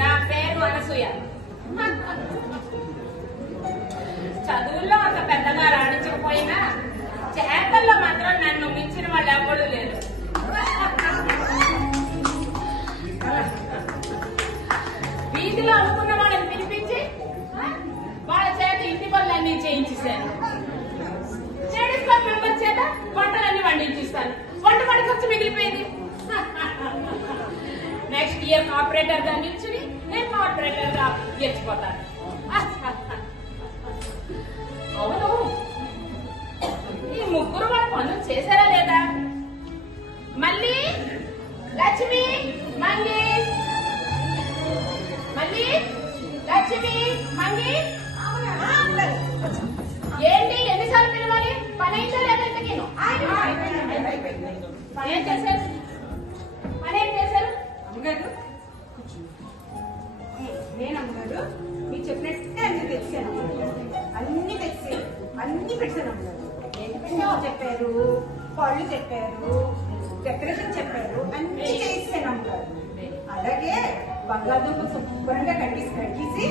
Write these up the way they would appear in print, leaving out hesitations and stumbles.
నా పేరు అనసూయ. చదువుల్లో అంత పెద్దగా రాణించకపోయినా చేతల్లో మాత్రం నన్ను మించిన వాళ్ళు ఎవరు లేరు. వీధిలో అనుకున్న వాళ్ళని పిలిపించి వాళ్ళ చేత ఇంటి పనులన్నీ చేయించేశాను. లేడీస్ క్లబ్ మెంబర్ చేత వంటలన్నీ వండించిస్తాను. వంట పడి ఖర్చు మిగిలిపోయింది. నెక్స్ట్ ఇయర్ ఆపరేటర్ గా నిల్చుని నేను ఆపరేటర్ గా గెలిచిపోతాను. అవును, ఈ ముగ్గురు వాళ్ళ పనులు చేశారా లేదా? మళ్ళీ లక్ష్మి, మళ్ళీ మళ్ళీ లక్ష్మి, మళ్ళీ ఏంటి ఎన్నిసార్లు పిలవాలి? పని అయితే లేదా? ఇంతకేను పని ఏం చేశారు? పని ఏం చేశారు? అమ్మగారు నేను అమ్మగారు మీరు చెప్పినట్టే అన్ని తెచ్చాను. అన్ని పెట్టాను అమ్మగారు. చెప్పారు, పళ్ళు చెప్పారు, డెకరేషన్ చెప్పారు, అన్ని చేసాను అమ్మగారు. అలాగే బంగాళదుంప శుభ్రంగా కడిగేసి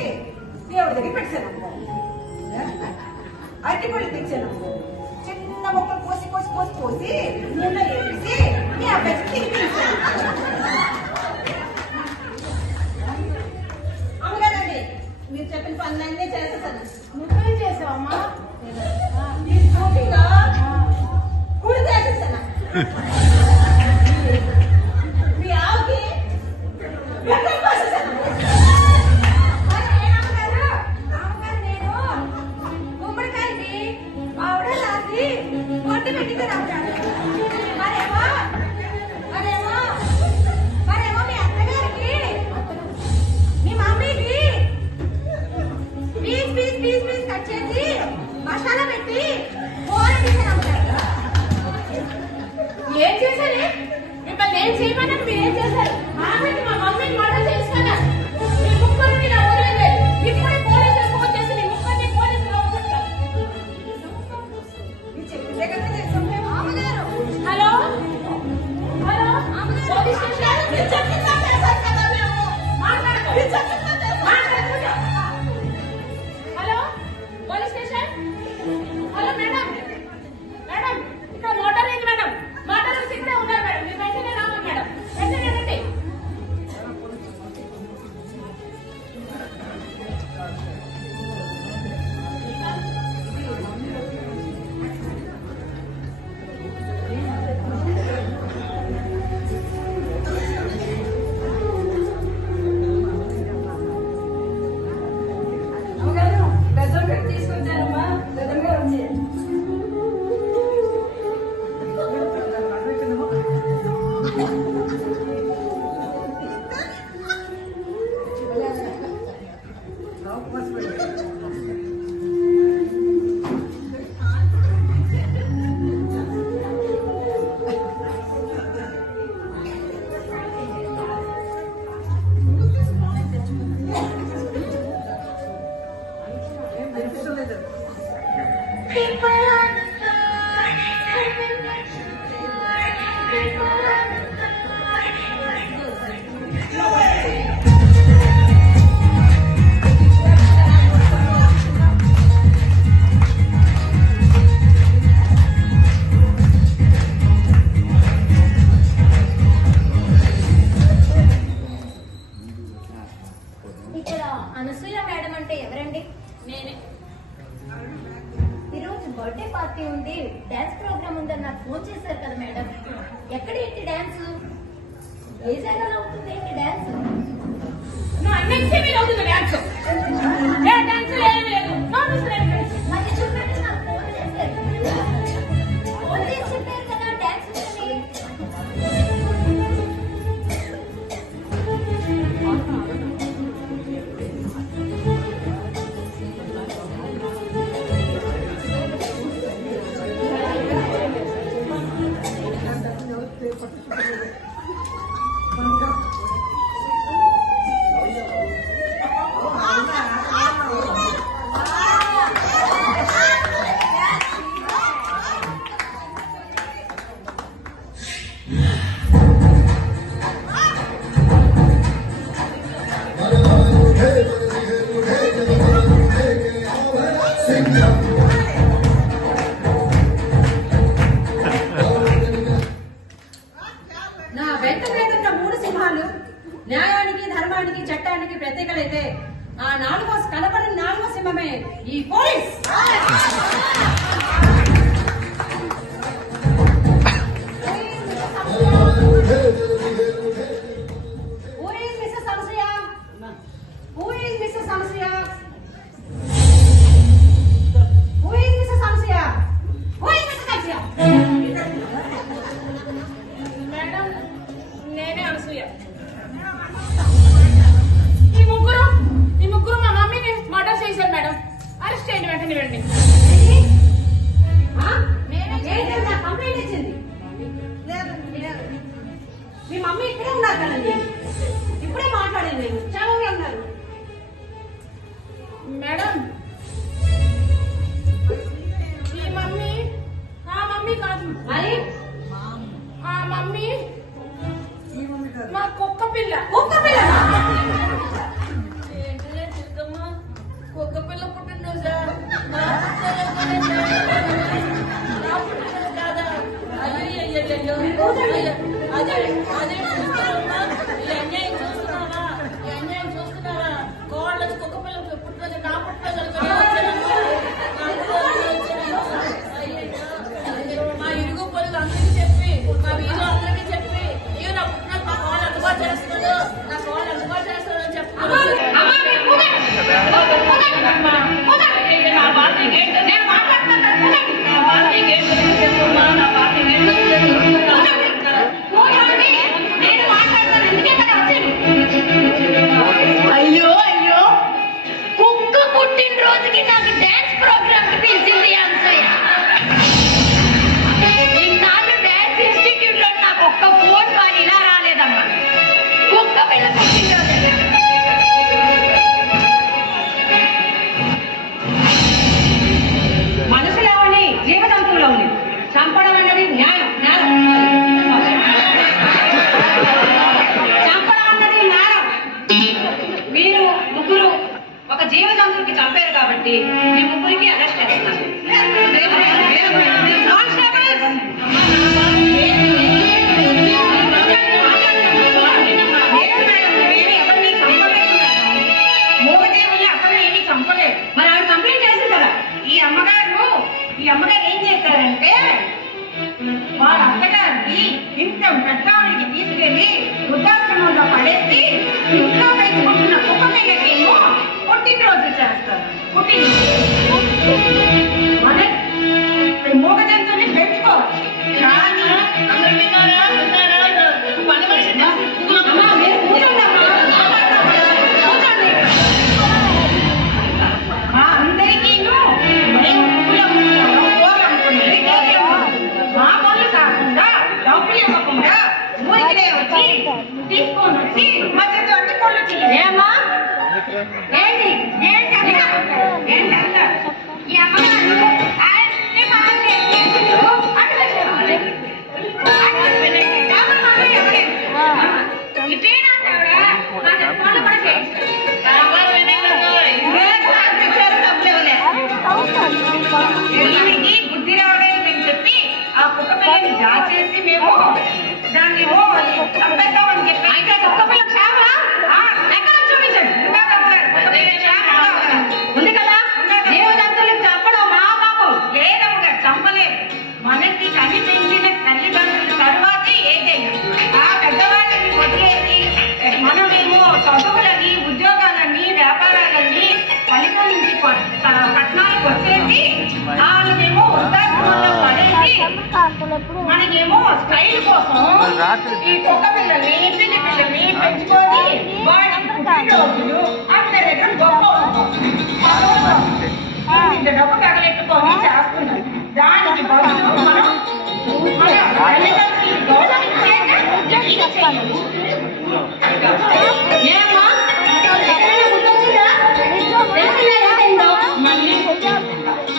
దేవుడి దగ్గర పెట్టాను అమ్మగారు. అరటిపళ్ళు తెచ్చాను అమ్మగారు. చిన్న మొక్కలు కోసి నూనె వేసి మీ అబ్బాయికి తినిపించాను అమ్మగారండి. మీరు చెప్పిన పనులన్నీ చేసేసాను. నువ్వేం చేసావమ్మా? కూడి చేసేసాను. మీ ఆవుకి బెల్లం పోసేసాను. నేను గుమ్మడికాయకి ఆవిడ లాగి కొట్టి పెట్టింది రావుతాను. మరేమో మీ అత్తగారికి మీ మమ్మీకి పీస్ కట్ చేసి మసాలా పెట్టి ఏం చేశారు? మిమ్మల్ని ఏం చేయమన్నా మీరేం చేశారు? ఆమెకి మా మమ్మీని మర్డర్ చేసుకున్నా. మీ ముక్కల్ని నా వదిలేదు. ఇప్పుడే పోలీసులు ఫోన్ చేసి మీ ముక్కల్ని పోలీసులు ఒప్పుకుంటారు. Hello hello, police station. Hello police station. Hello madam, madam ఇక్కడ మోటార్ అయింది మేడం. మోటార్ ఇక్కడే ఉన్నారు మేడం. మీరు వెంటనే రావాలి మేడం. వెంటనే రండి. తీసుకొచ్చారమ్మా, పెద్దగా వచ్చి ఇక్కడ అనసూయ మేడం అంటే ఎవరండి? నేనే. ఈరోజు బర్త్డే పార్టీ ఉంది, డాన్స్ ప్రోగ్రామ్ ఉందని నాకు ఫోన్ చేశారు కదా మేడం. ఎక్కడ ఏంటి డాన్స్? ఏ జాగాలో అవుతుంది ఏంటి డాన్స్? అన్నింటి మీద అవుతుంది డాన్స్. డాన్స్ ఏమి లేదు. మరి చూడండి, నాకు ఫోన్ చేశారు. ఫోన్ చేసి చెప్పారు కదా డాన్స్ ఉందని. సింహాలు న్యాయానికి ధర్మానికి చట్టానికి ప్రతీకలైతే ఆ కనపడిన నాలుగో సింహమే ఈ పోలీస్. మేడం నేనే అనసూయ. ఈ ముగ్గురు మా మమ్మీని మర్డర్ చేశారు మేడం. అరెస్ట్ చేయండి వెంటనే వెళ్ళండి. కంప్లైంట్ ఇచ్చింది. మీ మమ్మీ ఇక్కడే ఉన్నారు కదండి, ఇప్పుడే మాట్లాడింది. చాలా ఉన్నారు మేడం. ఈ మమ్మీ ఆ మమ్మీ కాదు, మరి ఆ మమ్మీ మా కుక్క పిల్ల. కుక్క పిల్ల కుక్క పిల్ల పుట్టినరోజా? అదే అన్యాయం చూస్తున్నారా? కోళ్ళ కుక్క పిల్ల పుట్టినరోజు నా పుట్టినరోజు మా ఇరుగు పొరుగు అందరికీ చెప్పి, మా వీధిలో అందరికీ చెప్పి, ఇవి నా పుట్టిన నా కోళ్ళు అందుబాటు చేస్తున్నాడు, నా కోళ్ళు అందుబాటు చేస్తాడు అని చెప్తున్నాను. అయ్యో అయ్యో, కుక్క పుట్టినరోజుకి నాకు డాన్స్ ప్రోగ్రామ్ కి పిలిచింది అనసూయ. ఇన్నాళ్ళు డాన్స్ ఇన్స్టిట్యూట్ లో నాకు ఒక్క ఫోన్ కాల్ ఇలా రాలేదమ్మా. కుక్క పిల్ల పుట్టినరోజు. మనుషులవని జీవజంతువులో ఉంది. చంపడం అన్నది న్యాయం, నేరం. చంపడం అన్నది నేరం. మీరు ముగ్గురు ఒక జీవజంతువుకి చంపారు కాబట్టి మీ ముగ్గురికి అరెస్ట్ చేస్తున్నారు. మూగజీవుల్ని అసలు ఏమీ చంపలేదు. మరి ఆవిడ కంప్లైంట్ చేసింది కదా. ఈ అమ్మగారు ఏం చేశారంటే వాళ్ళ అత్తగారిని ఇంట్లో పెద్దావిడికి తీసుకెళ్లి వృద్ధాశ్రమంలో పడేసి ఇంట్లో పెంచుకుంటున్న కుక్క పిల్లకేమో పుట్టినరోజు చేస్తారు. మన మూగ జంతువుని పెంచుకోవచ్చు కానీ పని మనిషి అందరికీను మా పనులు కాకుండా డబ్బులు ఇవ్వకుండా ఊరికినే వచ్చి తీసుకొని వచ్చి మధ్యలో అన్ని పనులు ఏమా ఏంటి ఏంటంట ఈ అమ్మగారు అన్ని బుద్ధి రావడానికి అని చెప్పి ఆ కుక్క పిల్లని దాచేసి మేము దాన్ని చంపేద్దామని చెప్పి అయితే కుక్క పిల్ల క్షేమ ఎక్కడ చూపించండి ఉంది కదా. జీవజంతువులకు చంపడం మహాపాపం. లేదమ్మగా చంపలేదు. మనకి కని పెంచిన తల్లిదండ్రుల తరువాతే ఏదైనా ఆ పెద్దవాళ్ళని వదిలేసి మనమేమో చదువులని ఉద్యోగాలని వ్యాపారాలని ఫలితం నుంచి పట్టణాలకు వచ్చేసి వాళ్ళనేమో వృద్ధాశ్రమంలో పడేసి మనకేమో స్టైల్ కోసం ఈ కుక్క పిల్లల్ని పిల్లి పిల్లల్ని పెంచుకొని వాడి పుట్టినరోజులు అందరి దగ్గర గొప్ప ఇంత డబ్బు తగలెట్టుకొని చేస్తున్నాం. దానికి బదులు మనం మన తల్లిదండ్రులు గౌరవించేది ఏమా మళ్ళీ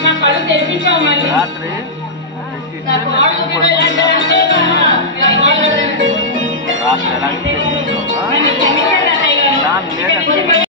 నా కళ్ళు తెప్పించావు. మళ్ళీ నా కోళ్ళు రాత్రి